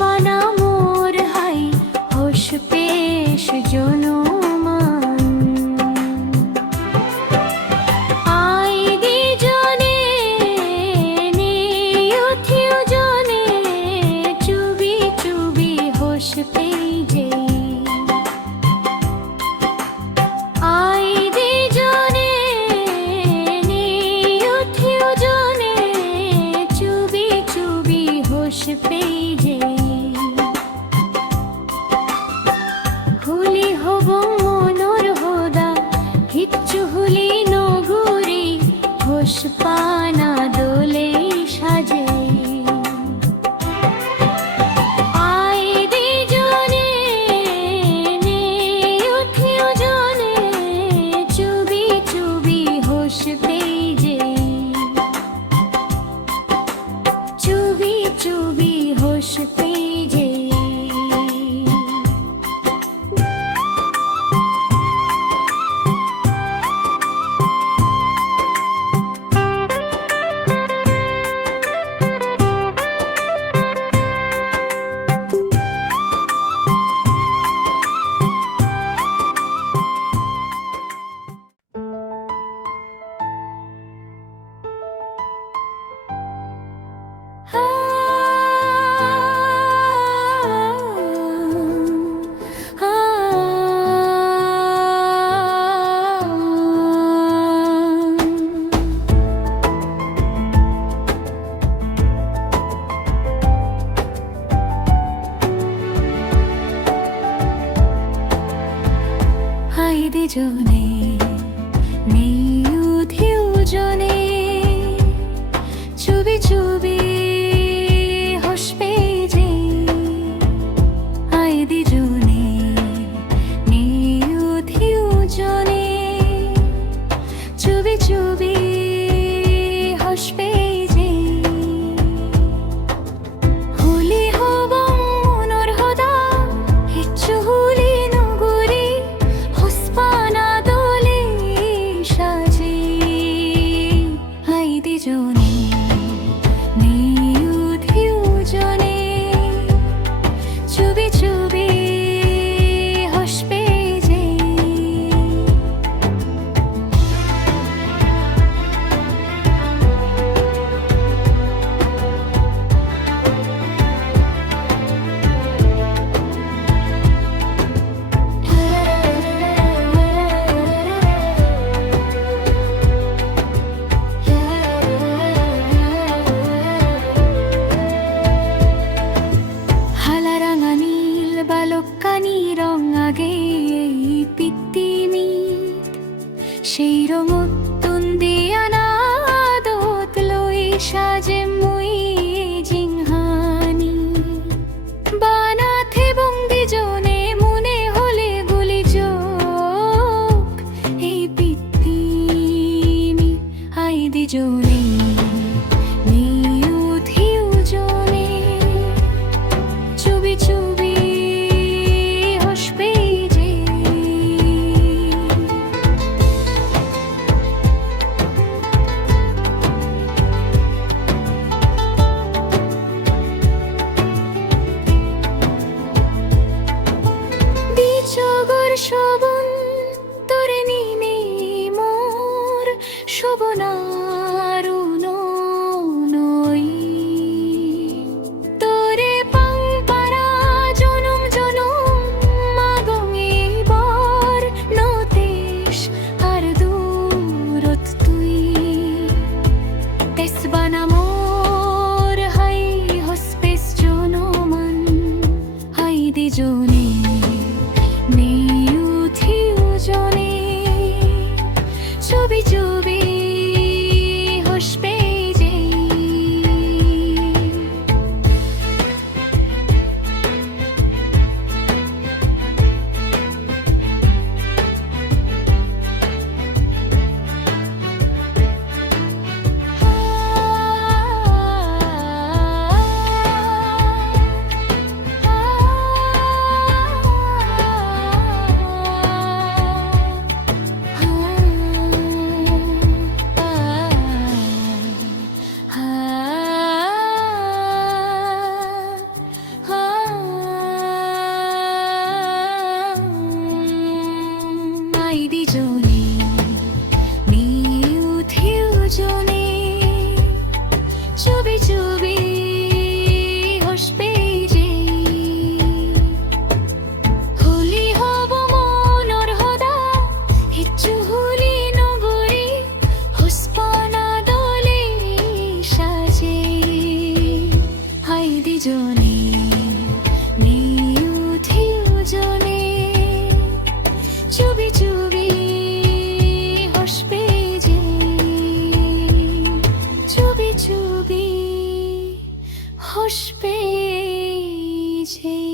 বানা মোর হাই হোস পেশ জনমান আই দি জনে নে উঠিও জনে চুবি চুবি হোস পেই যে আই দি জনে নে উঠিও জনে চুবি চুবি হোস পেই যে হুলি হব মনোর হোদা কিচ্ছু হুলি নগুরি হোস পানা দোলে সাজে আই দি জনে নে উঠিও জনে চুবি চুবি হোস পেই যে চুবি চুবি হোস পেই যে আই দি জনে নে উঠিও জনে চুবি চুবি হোস পেই যে আই দি জনে নে উঠিও জনে চুবি চুবি হোস পেই যে হুলি হব মনোর হোদা কিচ্ছু হুলি নগুরি হোস পানা দোলে চুবি চুবি হাসবে যে, চুবি চুবি হাসবে যে।